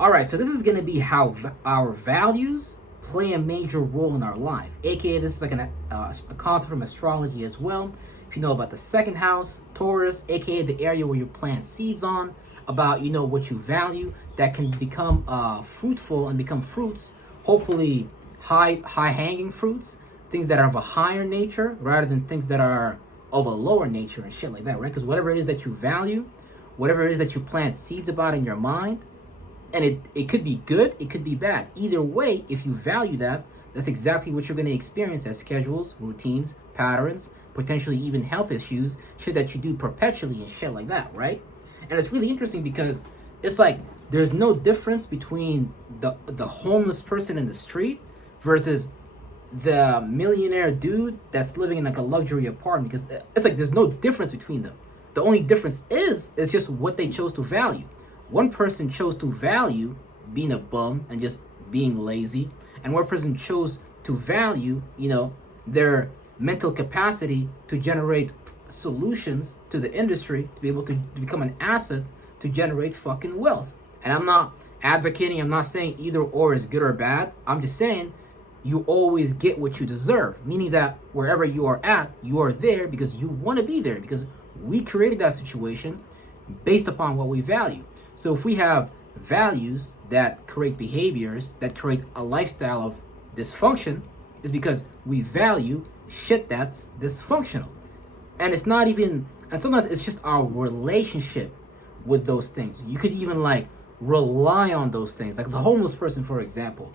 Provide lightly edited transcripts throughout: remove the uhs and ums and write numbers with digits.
All right, so this is going to be how our values play a major role in our life. AKA, this is like a concept from astrology as well. If you know about the second house, Taurus, AKA the area where you plant seeds on, about what you value, that can become fruitful and become fruits. Hopefully, high hanging fruits, things that are of a higher nature rather than things that are of a lower nature and shit like that, right? Because whatever it is that you value, whatever it is that you plant seeds about in your mind, and it could be good, it could be bad. Either way, if you value that, that's exactly what you're going to experience as schedules, routines, patterns, potentially even health issues, shit that you do perpetually and shit like that, right? And it's really interesting because it's like there's no difference between the homeless person in the street versus the millionaire dude that's living in like a luxury apartment, because it's like there's no difference between them. The only difference is just what they chose to value. One person chose to value being a bum and just being lazy, and one person chose to value, their mental capacity to generate solutions to the industry, to be able to become an asset to generate fucking wealth. And I'm not advocating, I'm not saying either or is good or bad. I'm just saying you always get what you deserve, meaning that wherever you are at, you are there because you want to be there, because we created that situation based upon what we value. So if we have values that create behaviors, that create a lifestyle of dysfunction, is because we value shit that's dysfunctional. And it's not even, and sometimes it's just our relationship with those things. You could even like rely on those things. Like the homeless person, for example,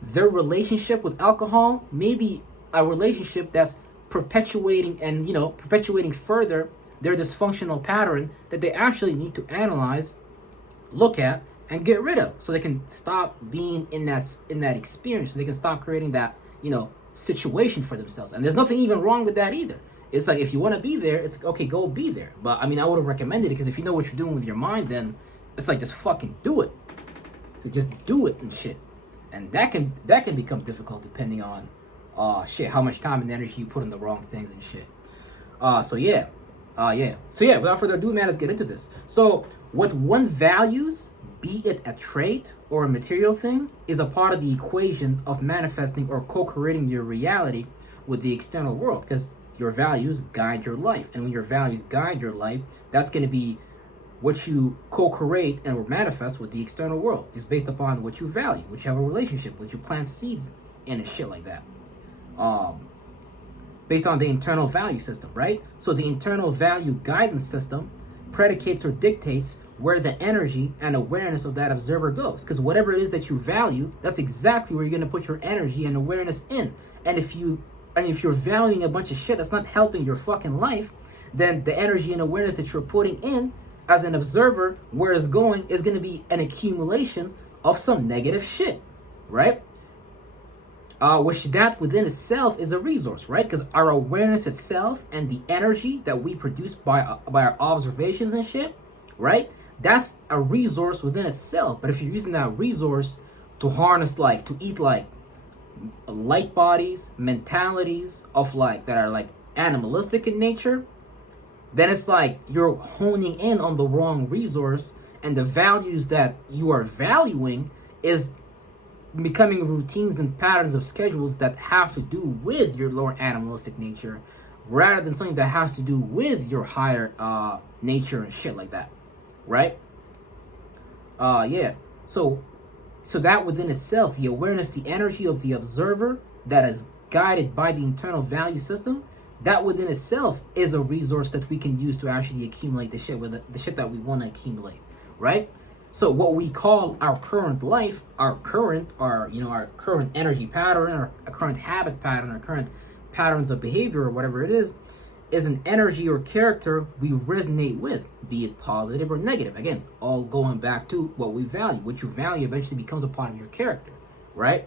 their relationship with alcohol may be a relationship that's perpetuating and, perpetuating further their dysfunctional pattern that they actually need to analyze, look at, and get rid of, so they can stop being in that experience, so they can stop creating that situation for themselves. And there's nothing even wrong with that either. It's like, if you want to be there, it's okay, go be there. But I mean, I would have recommended it, because if you know what you're doing with your mind, then it's like, just fucking do it. So just do it and shit. And that can become difficult depending on how much time and energy you put in the wrong things and shit. So without further ado, man, let's get into this. So what one values, be it a trait or a material thing, is a part of the equation of manifesting or co-creating your reality with the external world, because your values guide your life. And when your values guide your life, that's going to be what you co-create and manifest with the external world, just based upon what you value, what you have a relationship, what you plant seeds in and shit like that. Based on the internal value system, right? So the internal value guidance system predicates or dictates where the energy and awareness of that observer goes. Because whatever it is that you value, that's exactly where you're going to put your energy and awareness in. And if you're valuing a bunch of shit that's not helping your fucking life, then the energy and awareness that you're putting in as an observer, where it's going, is going to be an accumulation of some negative shit, right? Which that within itself is a resource, right? Because our awareness itself and the energy that we produce by our observations and shit, right? That's a resource within itself. But if you're using that resource to harness, like, to eat like light bodies, mentalities of like that are like animalistic in nature, then it's like you're honing in on the wrong resource, and the values that you are valuing is becoming routines and patterns of schedules that have to do with your lower animalistic nature, rather than something that has to do with your higher nature and shit like that, right? So that within itself, the awareness, the energy of the observer that is guided by the internal value system, that within itself is a resource that we can use to actually accumulate the shit that we want to accumulate, right? So what we call our current life, our current energy pattern, our current habit pattern, our current patterns of behavior, or whatever it is an energy or character we resonate with, be it positive or negative. Again, all going back to what we value. What you value eventually becomes a part of your character, right?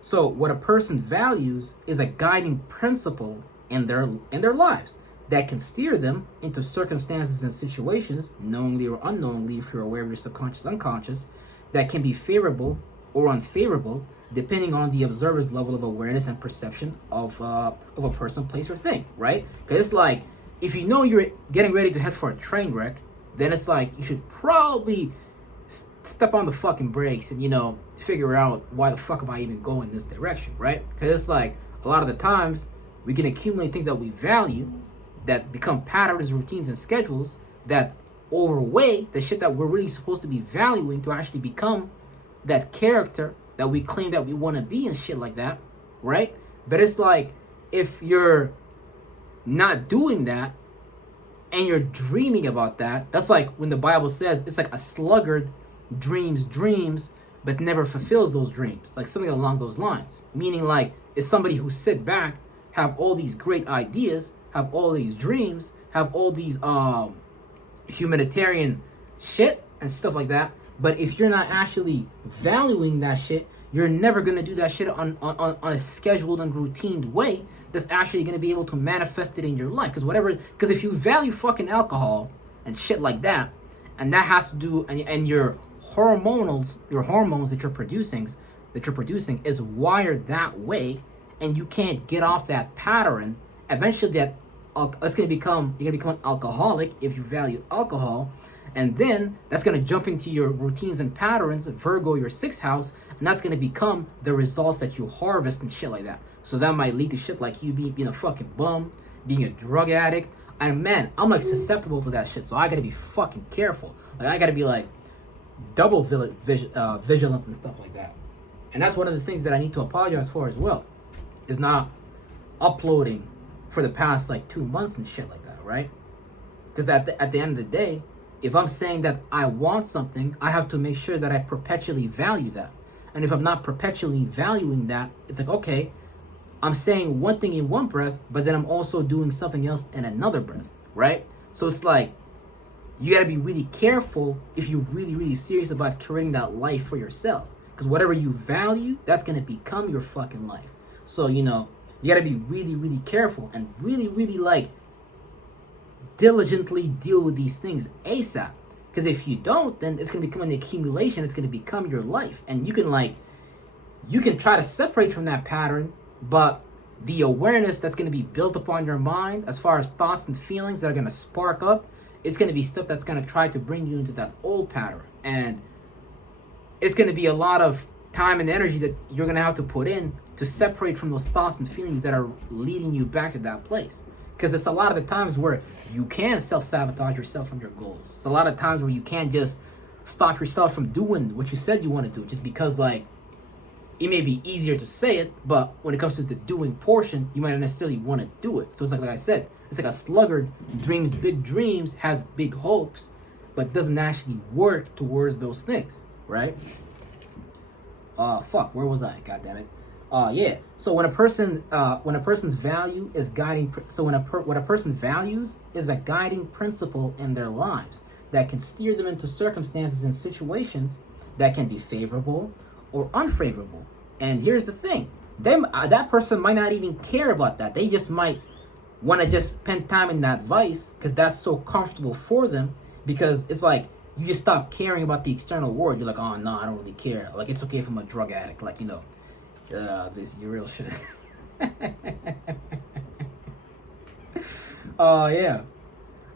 So what a person values is a guiding principle in their lives that can steer them into circumstances and situations, knowingly or unknowingly, if you're aware of your subconscious, unconscious, that can be favorable or unfavorable, depending on the observer's level of awareness and perception of a person, place, or thing, right? Because it's like, if you know you're getting ready to head for a train wreck, then it's like you should probably step on the fucking brakes and, you know, figure out why the fuck am I even going this direction, right? Because it's like a lot of the times we can accumulate things that we value that become patterns, routines, and schedules that overweigh the shit that we're really supposed to be valuing to actually become that character that we claim that we want to be and shit like that, right? But it's like, if you're not doing that and you're dreaming about that, that's like when the Bible says it's like a sluggard dreams dreams but never fulfills those dreams, like something along those lines. Meaning, like, it's somebody who sit back, have all these great ideas, have all these dreams, have all these humanitarian shit and stuff like that, but if you're not actually valuing that shit, you're never gonna do that shit on a scheduled and routined way that's actually gonna be able to manifest it in your life. Because if you value fucking alcohol and shit like that, and that has to do, and your hormones that you're producing is wired that way, and you can't get off that pattern, eventually you're gonna become an alcoholic if you value alcohol. And then that's going to jump into your routines and patterns, Virgo, your 6th house, and that's going to become the results that you harvest and shit like that. So that might lead to shit like you being a fucking bum, being a drug addict. And man, I'm like susceptible to that shit, so I got to be fucking careful. Like, I got to be like double vigilant and stuff like that. And that's one of the things that I need to apologize for as well, is not uploading for the past like 2 months and shit like that, right? Because at the end of the day, if I'm saying that I want something, I have to make sure that I perpetually value that. And if I'm not perpetually valuing that, it's like, okay, I'm saying one thing in one breath, but then I'm also doing something else in another breath, right? So it's like, you got to be really careful if you're really, really serious about creating that life for yourself. Because whatever you value, that's going to become your fucking life. So, you know, you got to be really, really careful and really, really like diligently deal with these things ASAP. Because if you don't, then it's going to become an accumulation. It's going to become your life. And you can try to separate from that pattern, but the awareness that's going to be built upon your mind as far as thoughts and feelings that are going to spark up, it's going to be stuff that's going to try to bring you into that old pattern. And it's going to be a lot of time and energy that you're going to have to put in to separate from those thoughts and feelings that are leading you back to that place. Because it's a lot of the times where you can self-sabotage yourself from your goals. It's a lot of times where you can't just stop yourself from doing what you said you want to do, just because, like, it may be easier to say it, but when it comes to the doing portion, you might not necessarily want to do it. So it's like I said, it's like a sluggard dreams big dreams, has big hopes, but doesn't actually work towards those things, right? Fuck, where was I? God damn it. Yeah. So when a person's value is guiding, what a person values is a guiding principle in their lives that can steer them into circumstances and situations that can be favorable or unfavorable. And here's the thing: that person might not even care about that. They just might want to just spend time in that vice because that's so comfortable for them. Because it's like you just stop caring about the external world. You're like, oh no, I don't really care. Like, it's okay if I'm a drug addict. Like, you know. This is your real shit. Yeah.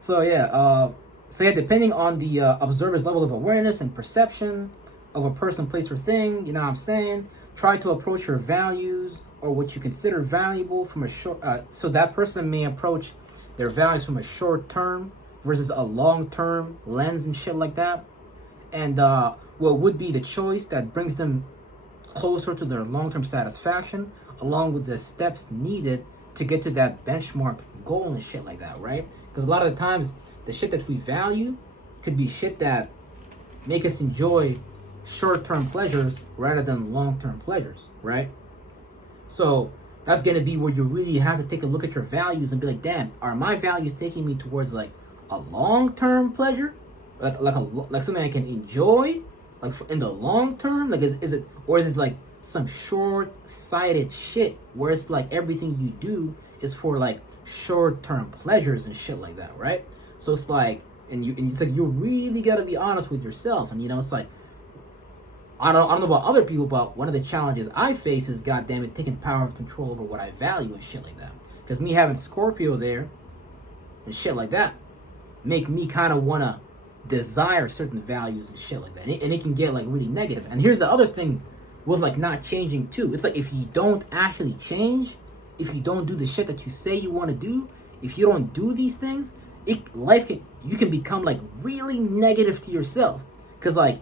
So yeah, depending on the observer's level of awareness and perception of a person, place, or thing, you know what I'm saying? Try to approach your values or what you consider valuable from a short. So that person may approach their values from a short term versus a long term lens and shit like that. And what would be the choice that brings them closer to their long-term satisfaction, along with the steps needed to get to that benchmark goal and shit like that, right? Because a lot of the times, the shit that we value could be shit that make us enjoy short-term pleasures rather than long-term pleasures, right? So that's going to be where you really have to take a look at your values and be like, damn, are my values taking me towards like a long-term pleasure? Like something I can enjoy? Like in the long term, like is it like some short-sighted shit where it's like everything you do is for like short-term pleasures and shit like that, right? So it's like, and it's like you really gotta be honest with yourself, and you know, it's like I don't know about other people, but one of the challenges I face is, goddamn it, taking power and control over what I value and shit like that. Because me having Scorpio there and shit like that make me kind of wanna desire certain values and shit like that, and it can get like really negative. And here's the other thing with like not changing too. It's like if you don't actually change, if you don't do the shit that you say you want to do, if you don't do these things, you can become like really negative to yourself, because like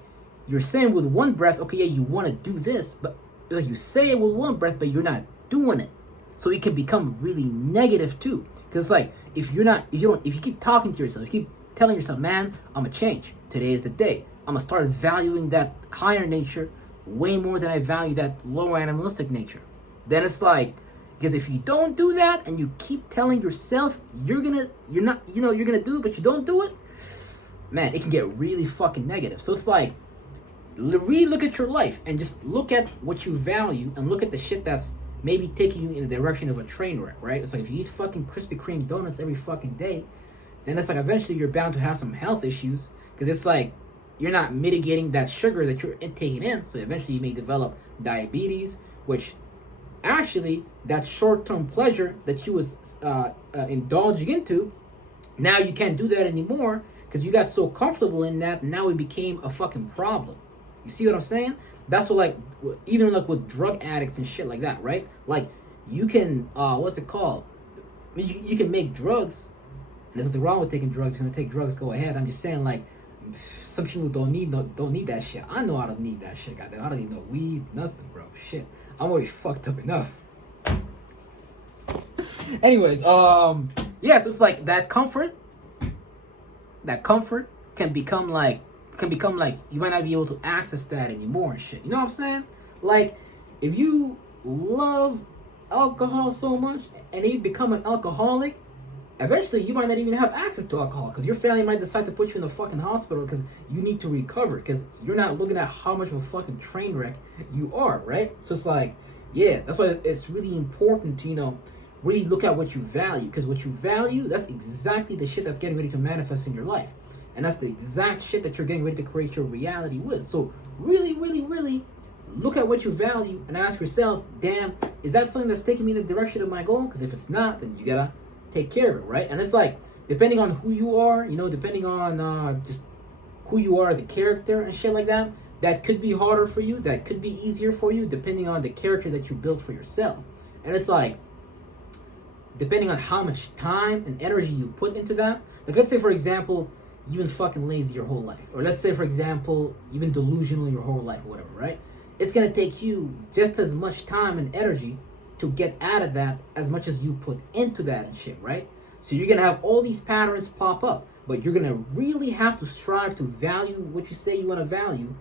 you're saying with one breath, okay, yeah, you want to do this, but like you say it with one breath, but you're not doing it. So it can become really negative too. Because it's like if you keep talking to yourself, you keep telling yourself, man, I'm gonna change. Today is the day. I'm gonna start valuing that higher nature way more than I value that lower animalistic nature. Then it's like, because if you don't do that and you keep telling yourself you're gonna do it, but you don't do it, man, it can get really fucking negative. So it's like, re-look at your life and just look at what you value and look at the shit that's maybe taking you in the direction of a train wreck, right? It's like if you eat fucking Krispy Kreme donuts every fucking day, then it's like eventually you're bound to have some health issues, because it's like you're not mitigating that sugar that you're taking in. So eventually you may develop diabetes, which actually that short-term pleasure that you was indulging into, now you can't do that anymore because you got so comfortable in that. Now it became a fucking problem. You see what I'm saying? That's what, like, even like with drug addicts and shit like that, right? Like you can what's it called? I mean, you can make drugs, and there's nothing wrong with taking drugs. If you want to take drugs, go ahead. I'm just saying, like, some people don't need that shit. I know I don't need that shit. Goddamn, I don't need no weed, nothing, bro. Shit, I'm already fucked up enough. Anyways, yeah, so it's like that comfort can become like you might not be able to access that anymore and shit. You know what I'm saying? Like, if you love alcohol so much and you become an alcoholic, eventually you might not even have access to alcohol, because your family might decide to put you in the fucking hospital because you need to recover, because you're not looking at how much of a fucking train wreck you are, right? So it's like, yeah, that's why it's really important to, really look at what you value, because what you value, that's exactly the shit that's getting ready to manifest in your life. And that's the exact shit that you're getting ready to create your reality with. So really, really, really look at what you value and ask yourself, damn, is that something that's taking me in the direction of my goal? Because if it's not, then you gotta take care of it, right? And it's like, depending on who you are, depending on just who you are as a character and shit like that, that could be harder for you, that could be easier for you, depending on the character that you built for yourself. And it's like, depending on how much time and energy you put into that. Like, let's say, for example, you've been fucking lazy your whole life. Or let's say, for example, you've been delusional your whole life, or whatever, right? It's gonna take you just as much time and energy to get out of that as much as you put into that and shit, right? So you're gonna have all these patterns pop up, but you're gonna really have to strive to value what you say you wanna value,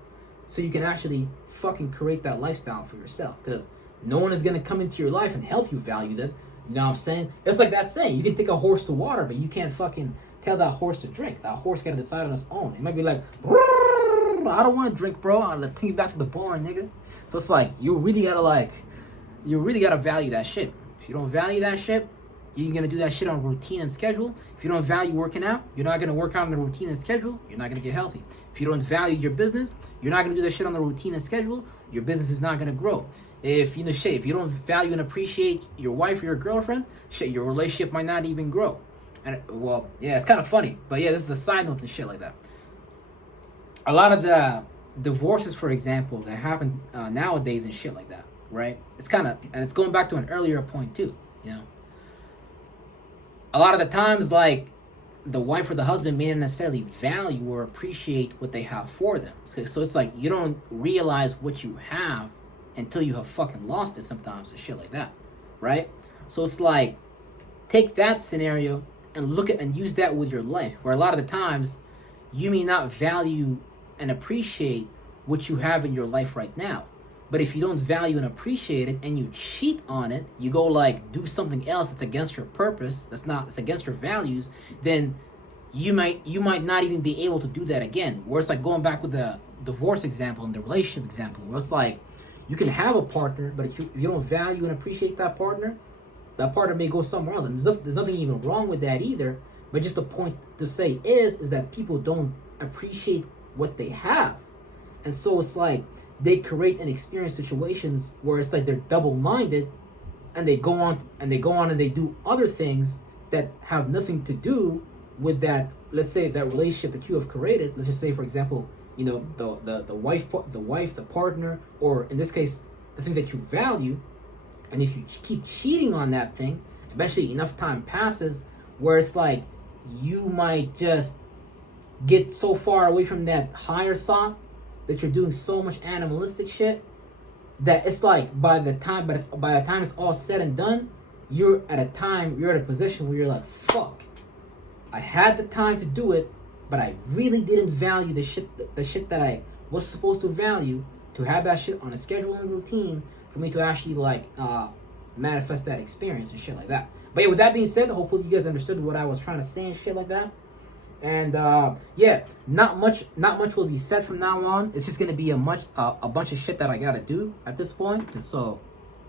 so you can actually fucking create that lifestyle for yourself. Because no one is gonna come into your life and help you value that. You know what I'm saying? It's like that saying, you can take a horse to water, but you can't fucking tell that horse to drink. That horse gotta decide on its own. It might be like, I don't want to drink, bro. I'll take you back to the barn, nigga. So it's like, you really gotta value that shit. If you don't value that shit, you're gonna do that shit on routine and schedule. If you don't value working out, you're not gonna work out on the routine and schedule. You're not gonna get healthy. If you don't value your business, you're not gonna do that shit on the routine and schedule. Your business is not gonna grow. If you don't value and appreciate your wife or your girlfriend, shit, your relationship might not even grow. And well, yeah, it's kind of funny, but yeah, this is a side note and shit like that. A lot of the divorces, for example, that happen nowadays and shit like that, right? It's going back to an earlier point too, A lot of the times, like, the wife or the husband may not necessarily value or appreciate what they have for them. So it's like, you don't realize what you have until you have fucking lost it sometimes and shit like that, right? So it's like, take that scenario and look at and use that with your life, where a lot of the times you may not value and appreciate what you have in your life right now. But if you don't value and appreciate it and you cheat on it, you go like do something else that's against your purpose, that's against your values, then you might not even be able to do that again. Where it's like going back with the divorce example and the relationship example, where it's like you can have a partner, but if you don't value and appreciate that partner may go somewhere else. And there's nothing even wrong with that either. But just the point to say is that people don't appreciate what they have. And so it's like they create and experience situations where it's like they're double-minded, and they go on and they do other things that have nothing to do with that, let's say that relationship that you have created. Let's just say, for example, you know, the wife, the partner, or in this case, the thing that you value. And if you keep cheating on that thing, eventually enough time passes where it's like you might just get so far away from that higher thought that you're doing so much animalistic shit that it's like by the time it's all said and done, you're at a position where you're like, fuck, I had the time to do it, but I really didn't value the shit that I was supposed to value, to have that shit on a schedule and routine for me to actually like manifest that experience and shit like that. But yeah, with that being said, hopefully you guys understood what I was trying to say and shit like that. And yeah, not much will be said from now on. It's just gonna be a bunch of shit that I gotta do at this point. And so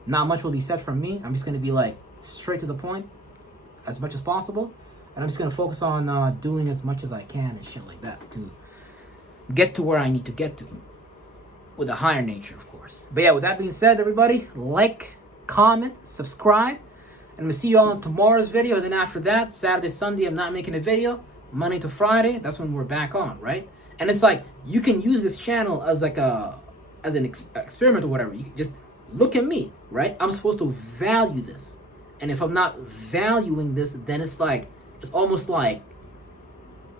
not much will be said from me. I'm just gonna be like straight to the point as much as possible. And I'm just gonna focus on doing as much as I can and shit like that to get to where I need to get to. With a higher nature, of course. But yeah, with that being said, everybody, like, comment, subscribe. And I'm gonna see you all in tomorrow's video. And then after that, Saturday, Sunday, I'm not making a video. Monday to Friday, that's when we're back on, right? And it's like, you can use this channel as like as an experiment or whatever. You can just look at me, right? I'm supposed to value this. And if I'm not valuing this, then it's almost like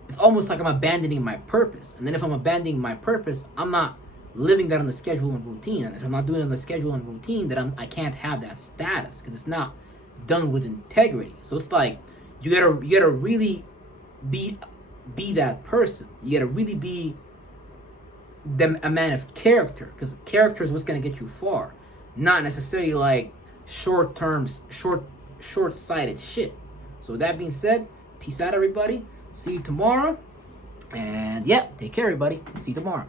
I'm abandoning my purpose. And then if I'm abandoning my purpose, I'm not living that on the schedule and routine. And if I'm not doing it on the schedule and routine, then I can't have that status because it's not done with integrity. So it's like you gotta really be that person. You gotta really be a man of character, because character is what's gonna get you far, not necessarily like short-sighted shit. So with that being said, peace out, everybody. See you tomorrow. And yeah, take care, everybody. See you tomorrow.